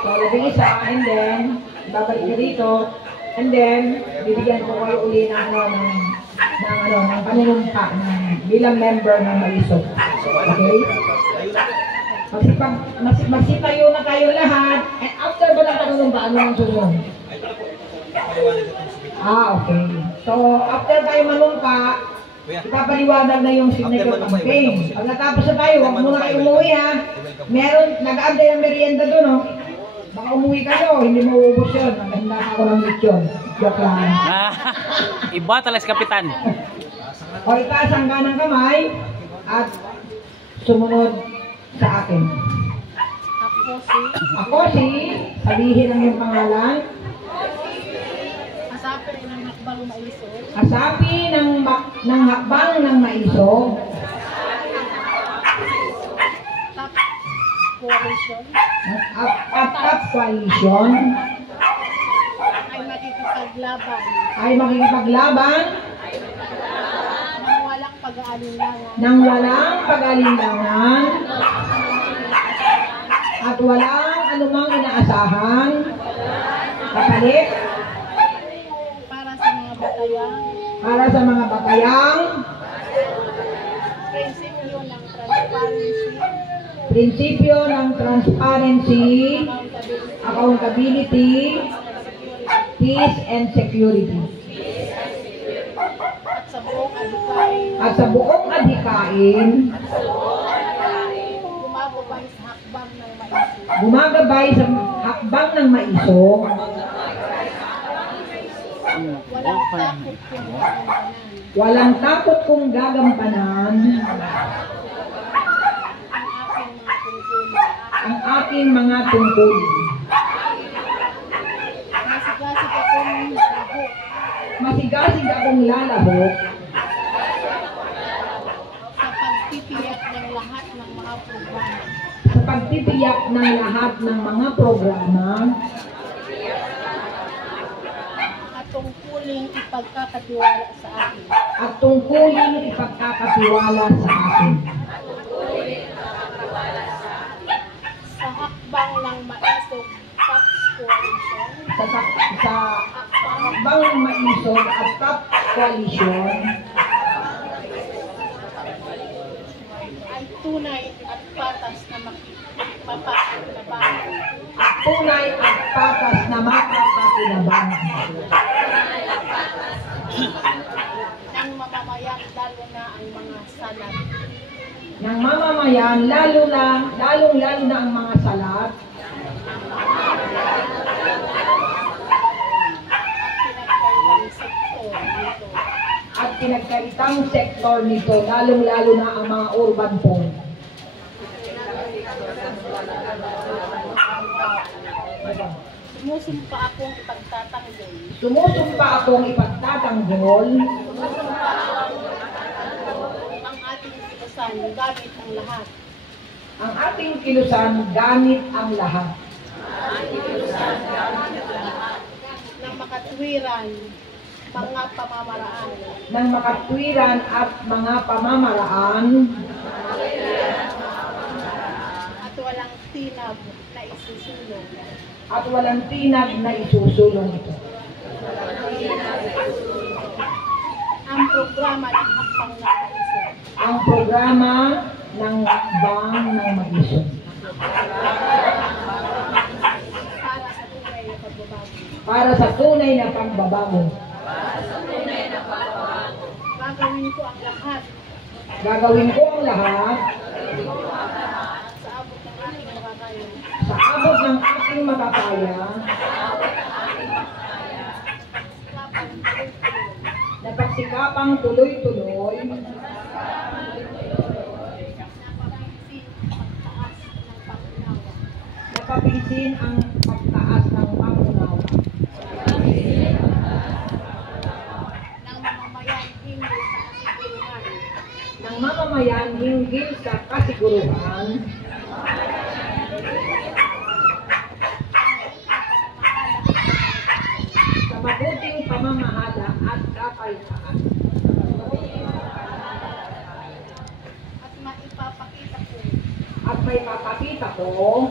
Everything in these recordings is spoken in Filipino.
So, labing isa, and then, babalik ka dito, and then, bibigyan ko kayo uli ng panunumpa bilang member ng Maisog. Okay? Masitayo na tayo lahat, and after ba ng panunumpa, ano ang susunod? Okay. So, after tayo manumpa, ipapaliwanag na yung signature campaign. Pag natapos na tayo, huwag muna kayo umuwi ha. Meron, nag-aantay ng merienda doon, no? Baka umuwi kayo, hindi mo ubos yun. Maganda ako ng lechon. Joke lang. Iba talas kapitan. O itaas ang kanang kamay at sumunod sa akin. Ako si, sabihin ang iyong pangalan. Asapin ng hakbang maisog. Asapi ng hakbang ng maisog. Top coalition. Top coalition. Ay makikipaglaban. Ay makikipaglaban. Nang walang pag-aalinlangan. Nang walang pag-alinlangan. At walang anumang inaasahan. Kapalit. Para sa mga batayang prinsipyo ng transparency, accountability, peace and security. At sa buong adhikain, gumagabay sa hakbang ng maisog. Walang takot kung gagampanan ang aking mga tungkulin. Masigasig akong lalahok sa pagtitiyak ng lahat ng mga programa at tungkuling ipagkakatiwala sa akin. Sa hakbang ng maisog top coalition. Sa hakbang ng maisog at top coalition ay tunay at patas na mapapakinabangan. Ng mamamayan lalo na ang mga salat. Ng mamamayan lalong-lalo na ang mga salat. At pinagkaitang sektor nito, lalong-lalo na ang mga urban poor. Sumusumpa akong ipagtatanggol. Ang ating kilusan gamit ang lahat. Ng makatwiran at mga pamamaraan. At walang tinag na isusulong. Ito. Ang programa ng hakbang ng maisog. Para sa tunay na pagbabago. Gagawin ko ang lahat sa abot ng aking makakaya na pagsikapang tuloy-tuloy napapisin ang pagtaas ng pangunawa ng mamamayan hinggil sa kasiguruhan sa mabuting pamamahala at kapayapaan. At maipapakita ko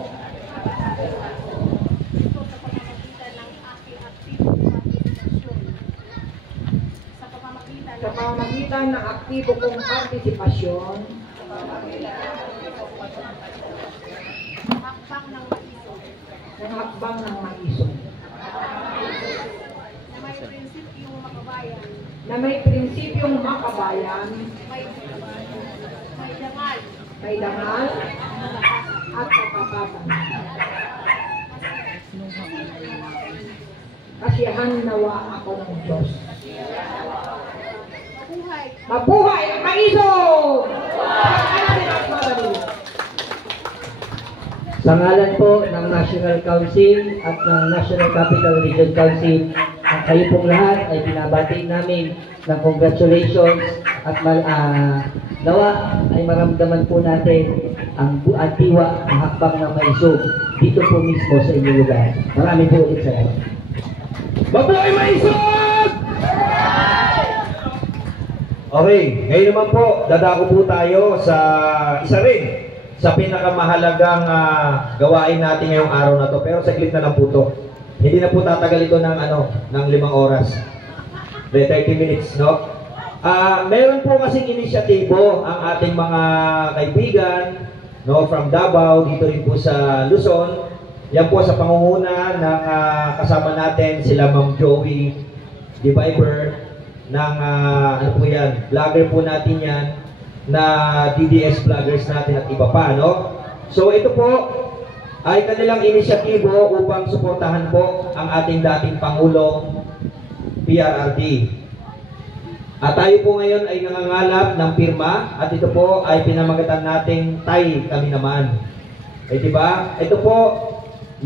aktibo kong partisipasyon ng hakbang ng maisog na may prinsipyong makabayan, may dangal at katapatan. Kasiyahan nawa ako ng Diyos. Mabuhay ang maisog! Sa ngalan po ng National Council at ng National Capital Region Council, ang kayo pong lahat ay binabati namin ng congratulations at nawa ay maramdaman po natin ang tiwa ng hakbang ng maisog dito po mismo sa inyong lugar. Maraming po ulit salamat. Mabuhay maisog! Okay, ngayon naman po, dadako po tayo sa isa rin sa pinakamahalagang gawain natin ngayong araw na to. Pero saglit na lang po to. Hindi na po tatagal ito ng, ng 5 oras. 30 minutes, no? Meron po kasing inisyatibo ang ating mga kaibigan, no, from Davao, dito rin po sa Luzon. Yan po sa pangunguna ng kasama natin sila Ma'am Joey Diviber ng ano po yan, vlogger po natin yan na DDS vloggers natin at iba pa, no? So ito po ay kanilang inisyatibo upang suportahan po ang ating dating Pangulong PRRD. At tayo po ngayon ay nangangalap ng pirma at ito po ay pinamagatan nating Tay Kami Naman. Diba? Ito po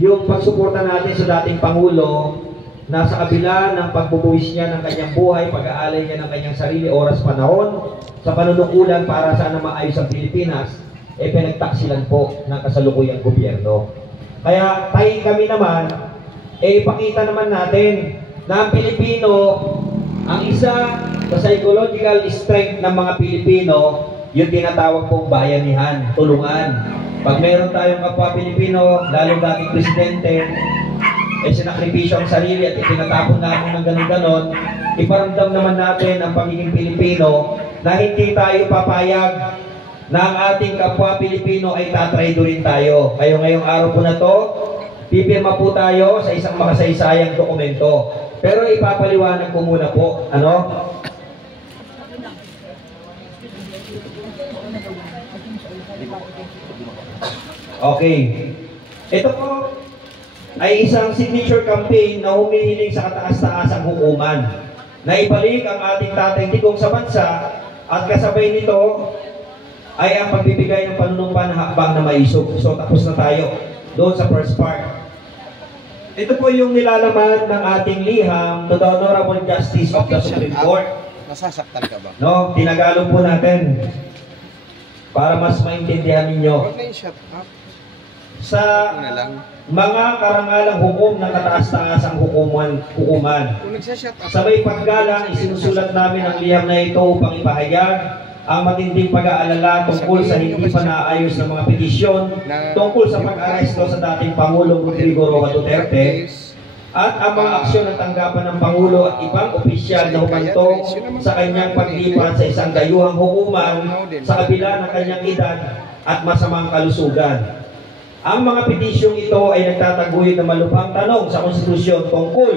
yung pagsuporta natin sa dating Pangulo na sa kabila ng pagbubuwis niya ng kanyang buhay, pag-aalay niya ng kanyang sarili, oras, panahon, sa panunungkulan para sana maayos ang Pilipinas, pinagtaksilan po ng kasalukuyang gobyerno. Kaya tayo kami naman, ipakita naman natin na ang Pilipino, ang isa sa psychological strength ng mga Pilipino, yung tinatawag pong bayanihan, tulungan. Pag meron tayong kapwa Pilipino, lalong dating presidente, sinakripisyo ang sarili at itinatapon natin ng ganon-ganon, iparamdam naman natin ang pagiging Pilipino na hindi tayo papayag na ang ating kapwa Pilipino ay tatraidorin tayo. Kaya ngayong araw po na to, pipirma po tayo sa isang makasaysayang dokumento. Pero ipapaliwanag ko muna po, Okay. Ito po ay isang signature campaign na humihiling sa kataas-taasang hukuman na ibalik ang ating tatay tigong sa bansa at kasabay nito ay ang pagbibigay ng panunumpa ng hakbang na maisog. So tapos na tayo doon sa first part. Ito po yung nilalaman ng ating liham to the Honorable Justice of the Supreme Court. Nasasaktan ka ba? No, tinagalog po natin para mas maintindihan ninyo. Huwag na yung shut up. Sa mga karangalang hukom ng kataas-taasang hukuman. Kung nagsashut up, Sabay paggalang, isinusulat namin ang liham na ito upang ipahayag ang matinding pag-aalala tungkol sa hindi pa naayos ng mga petisyon tungkol sa pag-aresto sa dating Pangulong Rodrigo Roa Duterte at ang mga aksyon ng tanggapan ng Pangulo at ibang opisyal na humantong sa kanyang paglipat sa isang dayuhang hukuman sa kabila ng kanyang edad at masamang kalusugan. Ang mga petisyong ito ay nagtataguyod ng malubhang tanong sa konstitusyon tungkol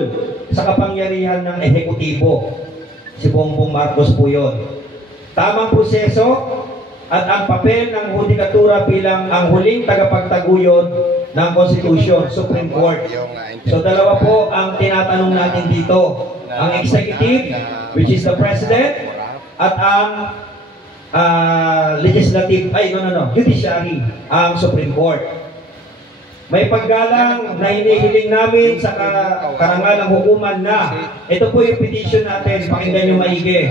sa kapangyarihan ng ehekutibo. Si Bongbong Marcos po yun. Tamang proseso at ang papel ng hudikatura bilang ang huling tagapagtaguyod ng konstitusyon, Supreme Court. So dalawa po ang tinatanong natin dito. Ang executive, which is the President, at ang legislative, judiciary, ang Supreme Court. May paggalang na hinihiling namin sa karangalang hukuman na ito po yung petition natin, pakinggan nyo maigi.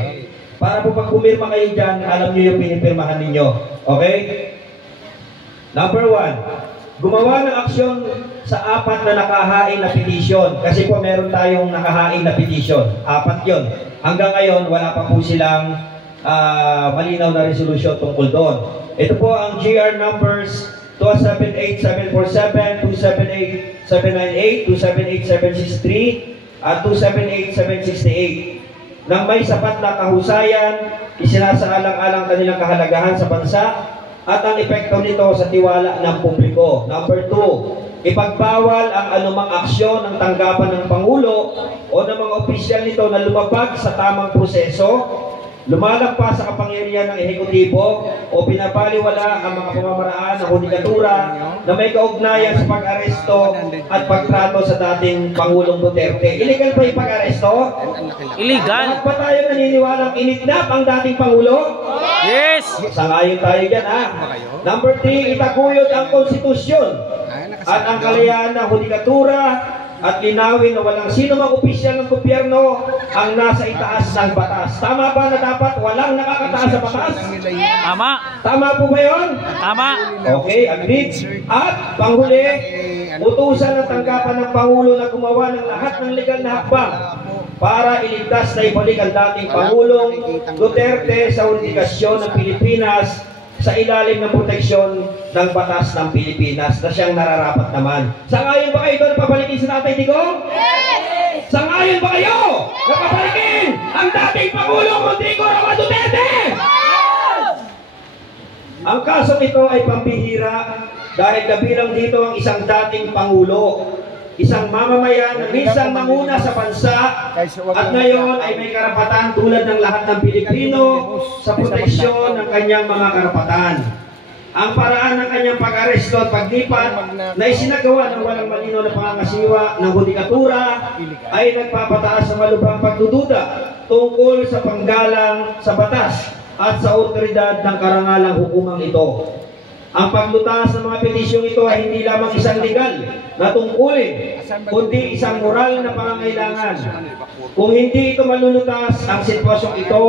Para po pag pumirma kayo dyan, alam nyo yung pinipirmahan ninyo. Okay? Number 1, gumawa ng aksyon sa 4 na nakahain na petition. Kasi po meron tayong nakahain na petition. 4 yun. Hanggang ngayon, wala pa po silang malinaw na resolution tungkol doon. Ito po ang GR numbers 278747, 278798, 278763, at 278768. Nang may sapat na kahusayan isinasaalang-alang kanilang kahalagahan sa bansa at ang epekto nito sa tiwala ng publiko. Number 2, ipagbawal ang anumang aksyon ng tanggapan ng Pangulo o ng mga opisyal nito na lumabag sa tamang proseso, lumalagpas sa kapangyarihan ng ehekutibo o pinapaliwala ang mga pamamaraan ng hudikatura na may kaugnayan sa pag-aresto at pagtrato sa dating Pangulong Duterte. Illegal ba yung pag-aresto? Illegal. Bakit pa tayo naniniwalang inidnap ang dating Pangulo? Yes! Sangayon tayo dyan, ha? Number 3, itaguyod ang konstitusyon at ang kalayaan ng hudikatura at linawin na walang sino mang opisyal ng gobyerno ang nasa itaas ng batas. Tama ba na dapat walang nakakataas sa batas? Tama. Tama po ba yun? Tama. Okay, agreed. At panghuli, utusan ng tanggapan ng Pangulo na gumawa ng lahat ng legal na hakbang para iligtas na ibalik ang dating Pangulong Duterte sa unifikasyon ng Pilipinas sa ilalim ng proteksyon ng batas ng Pilipinas na siyang nararapat naman. Sangayon ba kayo doon na pabalikin si Tatay Digong? Yes! Sangayon ba kayo na pabalikin ang dating Pangulong Rodrigo Roa Duterte? Yes! Ang kasong ito ay pambihira dahil kabilang dito ang isang dating Pangulo, isang mamamayan na minsan manguna sa bansa at ngayon ay may karapatan tulad ng lahat ng Pilipino sa proteksyon ng kanyang mga karapatan. Ang paraan ng kanyang pag-aresto at paglipat na isinagawa ng walang malinaw na pangangasiwa ng hudikatura ay nagpapataas sa malubhang pagdududa tungkol sa panggalang sa batas at sa otoridad ng karangalang hukumang ito. Ang paglutas ng mga petisyong ito ay hindi lamang isang legal na tungkulin, kundi isang moral na pangangailangan. Kung hindi ito malulutas, ang sitwasyong ito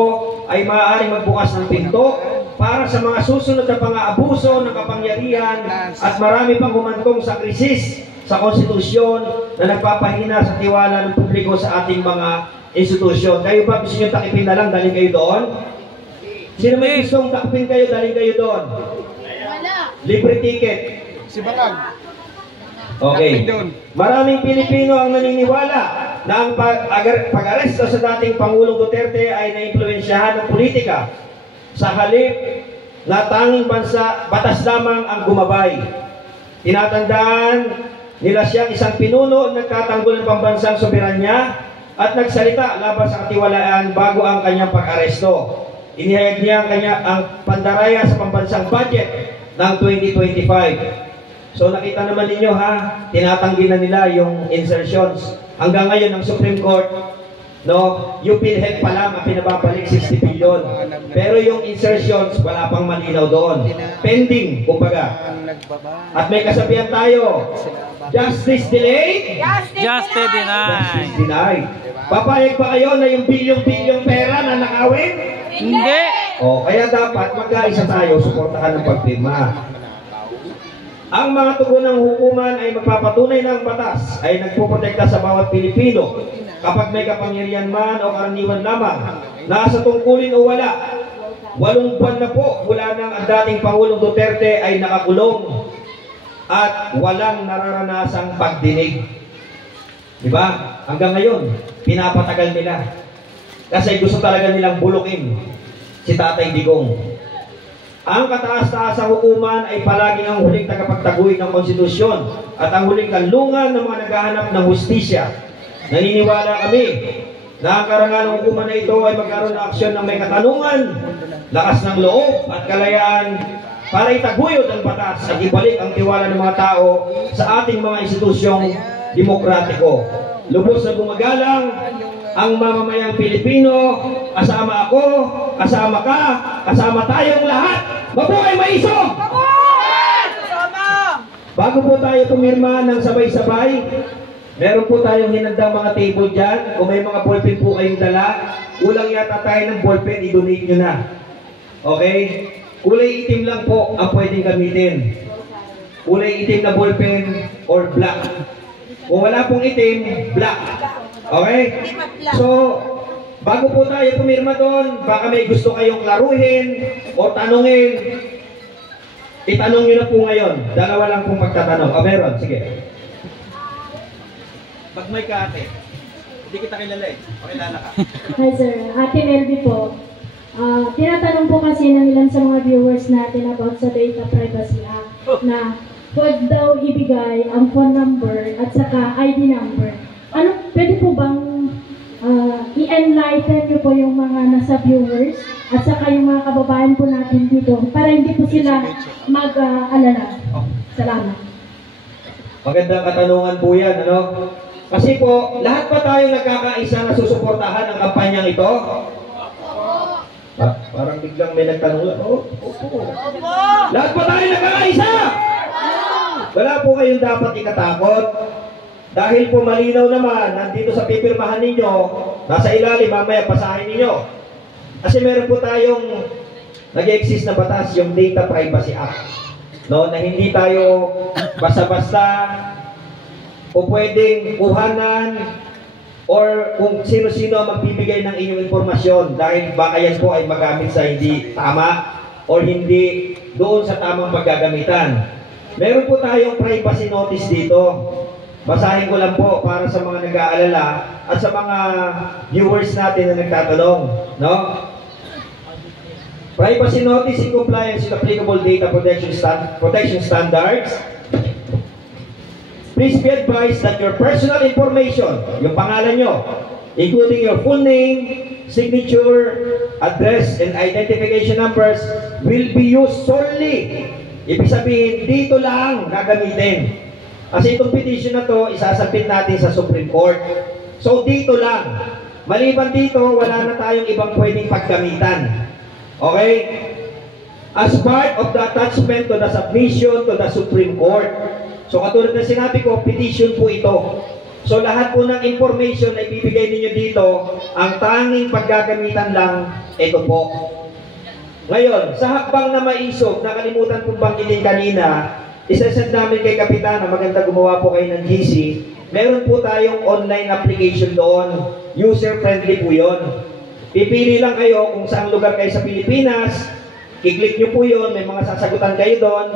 ay maaaring magbukas ng pinto para sa mga susunod na pang-aabuso ng kapangyarihan at marami pang humantong sa krisis sa konstitusyon na nagpapahina sa tiwala ng publiko sa ating mga institusyon. Kayo ba gusto nyo takipin na lang, daling kayo doon? Sino may gustong takipin kayo, daling kayo doon? Libre ticket. Si Bangag. Okay. Maraming Pilipino ang naniniwala na ang pag-aresto sa dating Pangulong Duterte ay naimpluwensyahan ng politika. Sa halip na tanging batas lamang ang gumabay. Tinatandaan nila siyang isang pinuno na nagtatanggol ng pambansang soberanya at nagsalita laban sa katiwalaan bago ang kanyang pag-aresto. Inihayag niya ang pandaraya sa pambansang budget ng 2025. So nakita naman ninyo, ha, tinatanggi na nila yung insertions. Hanggang ngayon ng Supreme Court, no, yung PhilHealth pa lang ang pinababalik 60 billion. Pero yung insertions, wala pang malinaw doon. Pending, kumbaga. At may kasabihan tayo, justice delayed, Justice denied. justice denied. Papayag ba kayo na yung bilyong-bilyong pera na nakawin? Hindi. O, kaya dapat magkaisa tayo, suportahan ng pagpirma. Ang mga tugon ng hukuman ay magpapatunay ng batas ay nagpoprotekta sa bawat Pilipino kapag may kapangyarihan man o karaniwan lamang, nasa tungkulin o wala. 8 buwan na po mula nang ang dating Pangulong Duterte ay nakakulong at walang nararanasang pagdinig. Diba? Hanggang ngayon, pinapatagal nila. Kasi gusto talaga nilang bulukin si Tatay Digong. Ang kataas-taasang hukuman ay palaging ang huling tagapagtaguyod ng konstitusyon at ang huling kanlungan ng mga naghahanap ng hustisya. Naniniwala kami na ang karangalang hukuman na ito ay magkaroon ng aksyon ng may katanungan, lakas ng loob at kalayaan para itaguyod ang batas at ibalik ang tiwala ng mga tao sa ating mga institusyong demokratiko. Lubos na gumagalang ang mamamayang Pilipino, kasama ako, kasama ka, kasama tayong lahat. Mabuhay Maisog! Bago po tayo pumirma ng sabay-sabay, meron po tayong hinandang mga table dyan. Kung may mga ballpen po kayong dala, kulang yata tayo ng ballpen, i-donate nyo na. Okay? Kulay itim lang po ang pwedeng gamitin. Kulay itim na ballpen or black. Kung wala pong itim, black. Okay? So, bago po tayo pumirma doon, baka may gusto kayong laruhin o tanungin, itanong nyo na po ngayon. Dalawa lang pong magtatanong. O, meron. Sige. Pag may ka, ate, hindi kita kilala eh. O, kilala ka. Hi sir, Ate Melby po. Tinatanong po kasi ng ilan sa mga viewers natin about sa Data Privacy Act na huwag daw ibigay ang phone number at saka ID number. Pwede po bang i-enlighten niyo po yung mga nasa viewers at saka yung mga kababayan po natin dito para hindi po sila mag-alala? Salamat. Magandang katanungan po yan, ano? Kasi po, lahat pa tayo nagkakaisa na susuportahan ang kampanyang ito? Parang biglang may nagtanong lang. Opo. Lahat pa tayo nagkakaisa! Wala po kayong dapat ikatakot. Dahil po malinaw naman, nandito sa pipirmahan ninyo, nasa ilalim, mamaya pasahin ninyo. Kasi meron po tayong nag-exist na batas, yung Data Privacy Act. No, na hindi tayo basta-basta o pwedeng kuhanan or kung sino-sino magbibigay ng inyong informasyon dahil baka yan po ay magamit sa hindi tama or hindi doon sa tamang paggagamitan. Meron po tayong privacy notice dito. Basahin ko lang po para sa mga nag-aalala at sa mga viewers natin na nagtatanong, no? Privacy notice in compliance with applicable data protection standards. Please be advised that your personal information, yung pangalan nyo, including your full name, signature, address, and identification numbers, will be used solely. Ibig sabihin, dito lang gagamitin. Kasi itong petition na to, isasabit natin sa Supreme Court. So, dito lang. Maliban dito, wala na tayong ibang pwedeng paggamitan. Okay? As part of the attachment to the submission to the Supreme Court. So, katulad na sinabi ko, petition po ito. So, lahat po ng information na ibibigay ninyo dito, ang tanging paggagamitan lang, ito po. Ngayon, sa hakbang na maisog, nakalimutan kong banggitin kanina, isasend namin kay Kapitana, maganda gumawa po kayo ng GC. Meron po tayong online application doon. User-friendly po yun. Pipili lang kayo kung saang lugar kayo sa Pilipinas. I-click nyo po yun, may mga sasagutan kayo doon.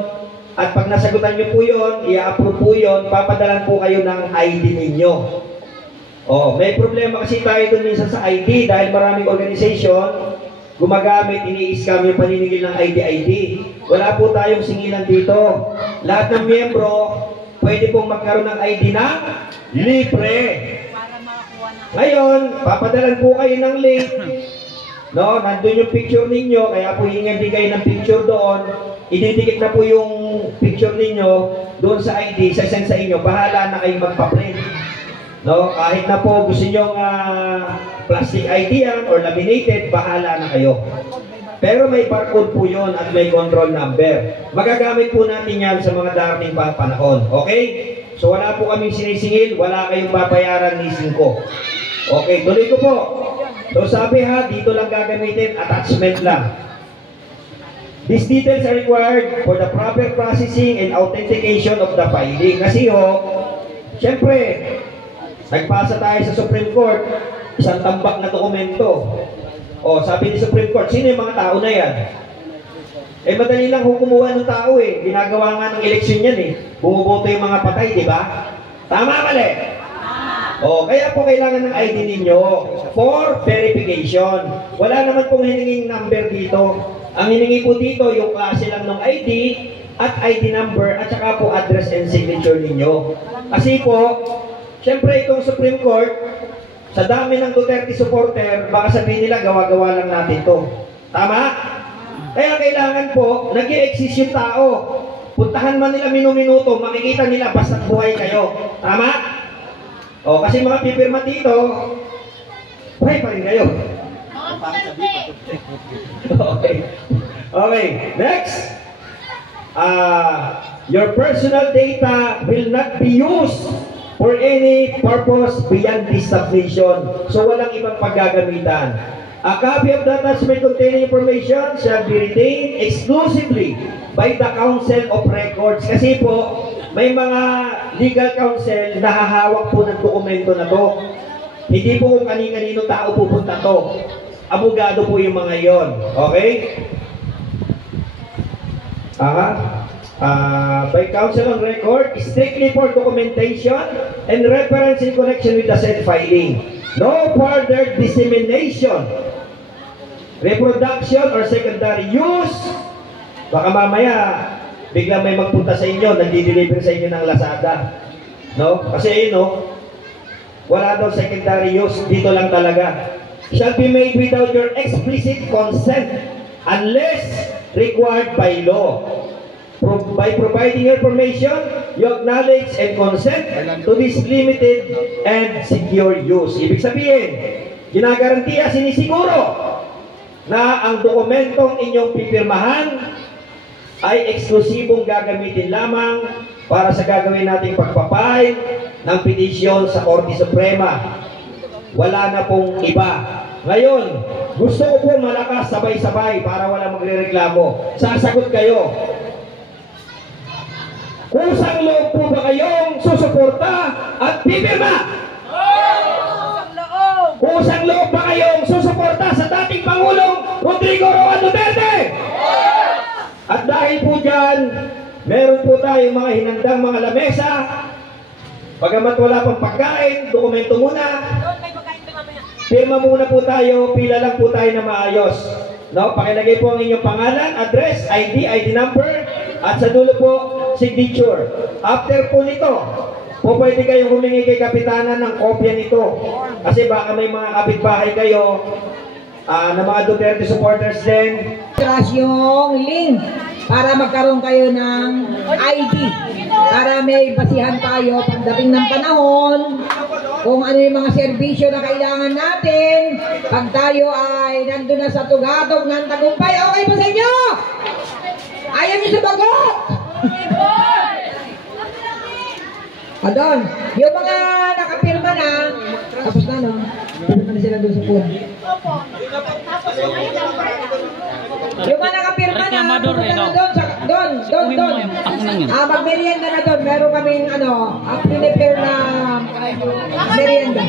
At pag nasagutan nyo po yun, i-approve po yun, papadalan po kayo ng ID ninyo. Oh, may problema kasi tayo doon minsan sa ID dahil maraming organization gumagamit, ini-scam yung paniningil ng ID. Wala po tayong singilan dito. Lahat ng miyembro, pwede pong magkaroon ng ID na libre. Ngayon, papadalan po kayo ng link. No, nandun yung picture ninyo, kaya po hingan bigay ng picture doon. Ididikit na po yung picture ninyo doon sa ID, sasend sa inyo. Bahala na kayong magpa-print. No, kahit na po gusto nyo plastic ID yan or laminated, bahala na kayo. Pero may barcode po yun at may control number. Magagamit po natin yan sa mga darating pa panahon. Okay? So wala po kaming sinisingil, wala kayong babayaran ni Singko. Okay, tuloy ko po. So sabi ha, dito lang gagamitin, attachment lang. These details are required for the proper processing and authentication of the filing. Kasi syempre, nagpasa tayo sa Supreme Court, isang tambak na dokumento. Sabi ni Supreme Court, sino yung mga tao na yan? Madali lang kumuha ng tao Ginagawa nga ng eleksyon yan Bumuboto yung mga patay, di ba? Tama, mali? Kaya po kailangan ng ID ninyo for verification. Wala naman pong hininging number dito. Ang hiningi po dito, yung klase lang ng ID at ID number at saka po address and signature ninyo. Kasi po, syempre itong Supreme Court, sa dami ng Duterte supporter, baka sabihin nila gawa-gawa lang natin to. Tama? Kaya kailangan po, nag-i-exist yung tao. Puntahan man nila minuminuto, makikita nila basta't buhay kayo. Tama? Kasi mga pipirma dito, buhay pa rin kayo. Okay, next. Your personal data will not be used for any purpose beyond this submission. So walang ibang paggagamitan. A copy of the attachment containing information shall be retained exclusively by the Council of Records. Kasi po, may mga legal counsel na hahawak po ng dokumento na to. Hindi po kung kanino tao pupunta to. Abogado po yung mga yon. Okay? By Council on Record, strictly for documentation and reference in connection with the said filing. No further dissemination reproduction or secondary use. Baka mamaya, biglang may magpunta sa inyo, nagdi-deliver sa inyo ng Lazada. No? Kasi yun, no? Wala daw secondary use, dito lang talaga. Shall be made without your explicit consent unless required by law. By providing information, you acknowledge and consent to this limited and secure use. Ibig sabihin, ginagarantiya, sinisiguro na ang dokumentong inyong pipirmahan ay eksklusibong gagamitin lamang para sa gagawin nating pagpapahid ng petisyon sa Korte Suprema. Wala na pong iba. Ngayon, gusto ko po malakas sabay-sabay para wala magrereklamo. Sasagot kayo. Kusang loob po ba kayong susuporta at pipirma? Kusang loob ba kayong susuporta sa dating Pangulong Rodrigo Roa Duterte? At dahil po dyan, meron po tayong mga hinandang mga lamesa. Bagamat wala pang pagkain, dokumento muna. Pirma muna po tayo, pila lang po tayo na maayos. No? Pakilagay po ang inyong pangalan, address, ID number, at sa dulo po, signature. After po nito, po pwede kayong humingi kay Kapitana ng kopya nito. Kasi baka may mga kapitbahay kayo na mga Duterte supporters din. Yung link para magkaroon kayo ng ID. Para may basihan tayo pagdating ng panahon, kung ano yung mga serbisyo na kailangan natin, pag tayo ay nandun na sa tugatog ng tagumpay. Okay ba sa inyo? Ayaw nyo sumagot? Adon, yung mga nakapirma na, tapos na no? Tapos na sila doon sa phone. Yung mga nakapirma na, pupunta na doon, doon. Magmerienda na doon. Meron kaming prepare na merienda.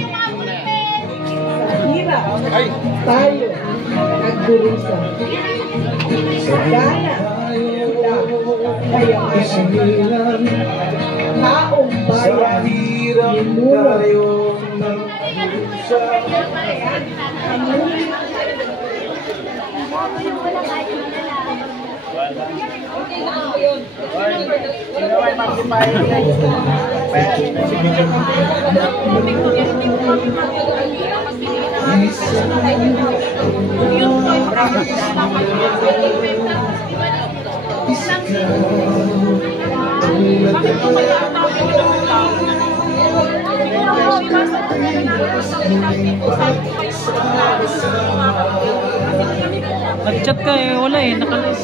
Diba? Tayo. Nagdurisa. Gana. Taong bayan. Limulo. Nag-chat ka eh, wala eh, nakalis.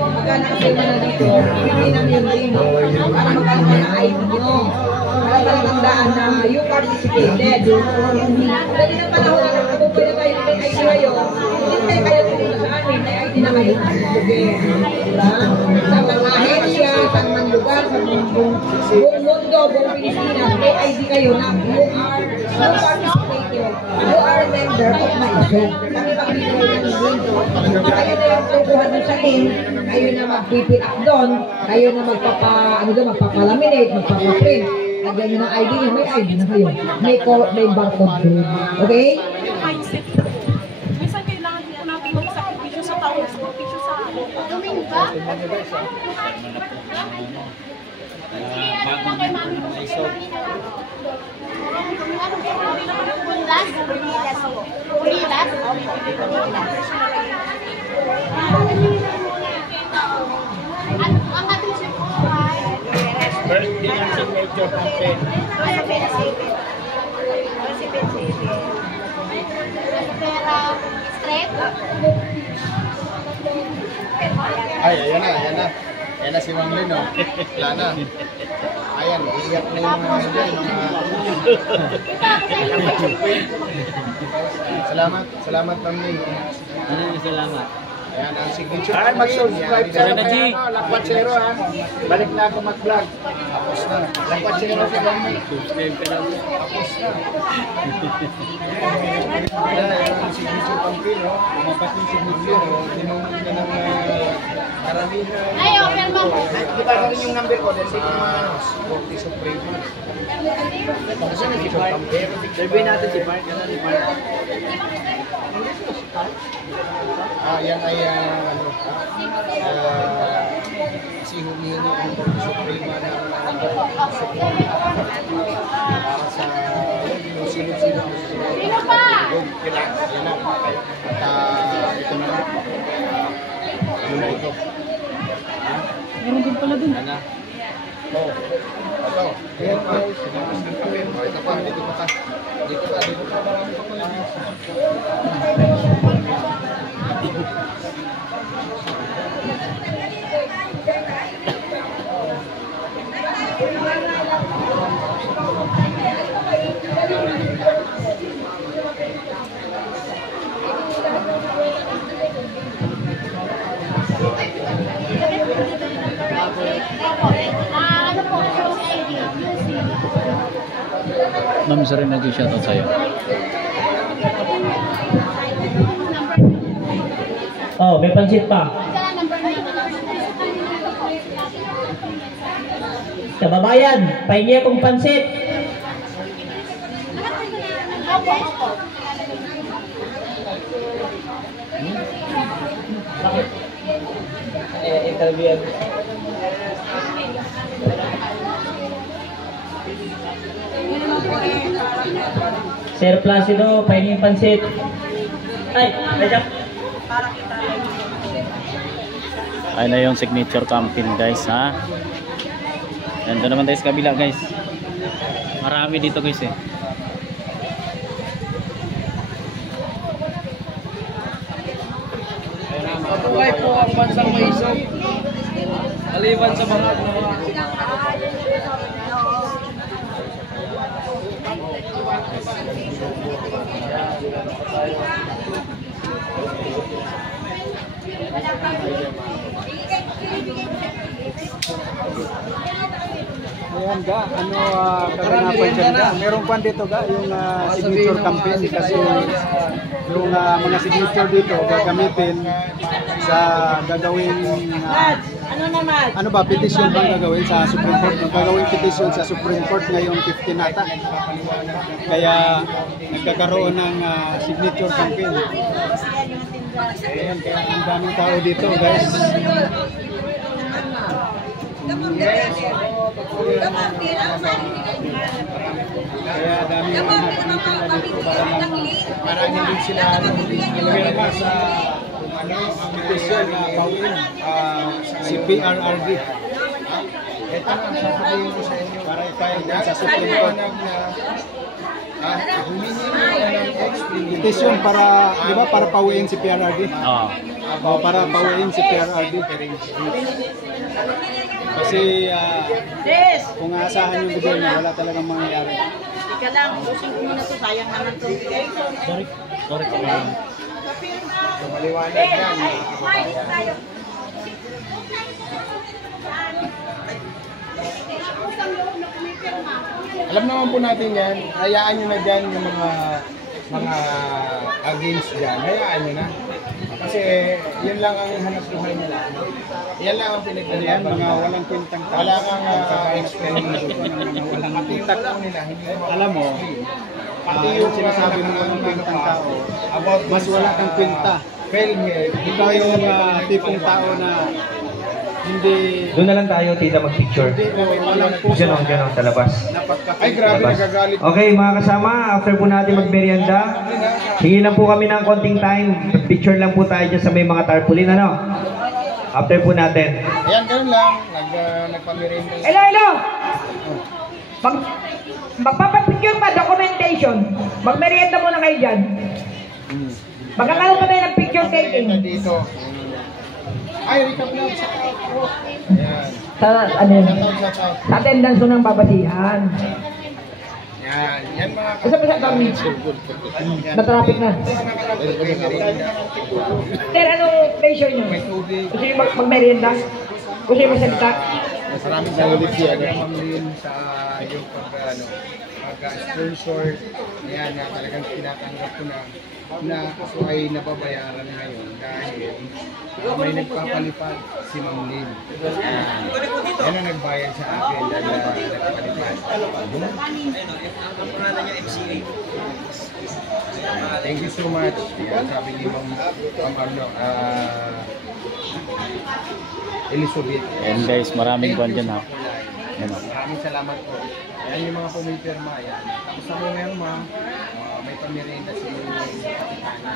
Magkano kayo na dito, pipinang yun din, para magkano na ID nyo. Para talagang na you participated. Dali ng panahon na nakabukoy na tayo ng ID kayo, hindi kayo pumunta sa amin, may ID na kayo. Diba? Sa mga ahensya, sa mga lugar, sa buong mundo, buong Pilipinas, may ID kayo na you participated. You are a member of my event. Kami magbibigay ng link. Kayo na yung kukuha doon sa link, kayo na mag-pick up doon, kayo na magpapalaminate, magpapaprint. Lagyan nyo ng ID nyo, may ID na kayo. May barcode doon. Okay? Minsan kailangan dito natin mag-sakripisyo sa tao, sakripisyo sa domingo ba? Ang ating sipo ay birthday ang signature campaign. Straight? Ay, ayan na. Ayan na si Mang Lino. Wala na. Ayan, iiyak na yung mga dyan. Salamat Mang Lino. Salamat. Ayan ang signature. Ay, mag-subscribe Yan, tayo Sir Naji. kay Lakwatsero ha. Balik na ako mag-vlog. Tapos na. Lakwatsero si Bangay. Tapos na. Ayan ang signature campaign, no? Lumabas yung signature, no? Tinunod ka ng karamihan. Ay, open mo. Kita na rin yung number ko. Then, sige mo. Sporty Supreme. Kasi nag-divide. Survey natin divide. Yan ang divide. Yan ay si humingi ang Sporty Supreme na para sa sino-sino kila yan na at ito na yun na ito. Meron din pala dun. Ano? Oh. Ito. Ayan pa. Sinamas ng kami. Ito pa. Dito pa. Dito pa. Dito pa. Marami pa pala. Ano po, yung ID, Ma'am Sir Naji, shoutout sa'yo. Oh, may pansit pa. Kababayan, pahingi akong pansit. Bakit? Interview. Sir Placido, pahingi pansit. Ay, medyo. Ayun na yung signature campaign guys ha. Nandun naman tayo sa kabila guys. Marami dito guys eh. Mabuhay po ang bansang maisog. Maliban sa mga Ayan ga, kaganapan dyan ga. Meron pa dito ga, yung signature campaign kasi yung mga signature dito gagamitin sa gagawin ano ba, petition bang gagawin sa Supreme Court? Gagawin petition sa Supreme Court ngayong 15 nata. Kaya nagkakaroon ng signature campaign. Ayan, kaya ang daming tao dito guys. Kaya dami yung nakakita dito para hindi sila nilagay sa petition na bawin si PRRD. Ito ang sasabihin ko sa inyo para tayo sa Supreme Court. Petition para, di ba, para pauwiin si PRRD? Oo. Para pauwiin si PRRD. Kasi kung aasahan yung gobyerno, wala talagang mangyayari. Ika lang, usin ko muna to, sayang naman to. Sorry. Maliwanag yan. Alam naman po natin yan, hayaan nyo na dyan yung mga against dyan, hayaan nyo na. Kasi yun lang ang hanap buhay nila. Yan lang ang pinagdalian, Mga walang kwentang tao. wala kang walang kwentang tao nila. Alam mo, pati yung sinasabi ng walang kwentang tao, mas wala kang kwenta. Ikaw yung tipong tao na hindi Doon na lang tayo, tita, mag-picture. walang puso. Ganon, sa labas. Ay grabe, nagagalit. Okay, mga kasama, after po natin magmerienda, hingi lang po kami ng konting time. Picture lang po tayo dyan sa may mga tarpaulin, ano? After po natin. Ayan, ganun lang. Nagpamirinda. Hello! Magpapapicture pa, documentation. Magmerienda muna kayo dyan. Magkakaroon pa tayo ng picture taking. Dito. Ay, Rika Vlog, sa out. Ayan. Sa, ano yun? Shout out. Sa attendance ng babasihan. Yan. Yan mga Basta pa sa kami. Na-traffic na. Sir, anong pleasure nyo? may tubig. Gusto nyo mag-merienda? Gusto nyo magsalita? Maraming salamat sa Ma'am Lynn sa yung pag-sponsor yan na talagang tinatanggap ko na ako ay nababayaran ngayon dahil may nagpapalipad si Ma'am Lynn. Yan ang nagbayad sa akin dahil nagpapalipad. Thank you so much. Yan, sabi ni Ma'am Elizabeth. Ayan guys, maraming kwan dyan ha. Ayan. Maraming salamat po. Ayan yung mga pumipirma. Yan. Tapos sa pumirma, may pamirinda si Kapitana.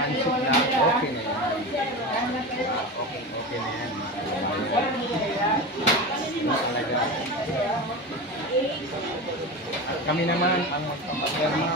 Handshake lang. Okay na yan. Okay na yan. Talaga. Kami naman ang magpapirma.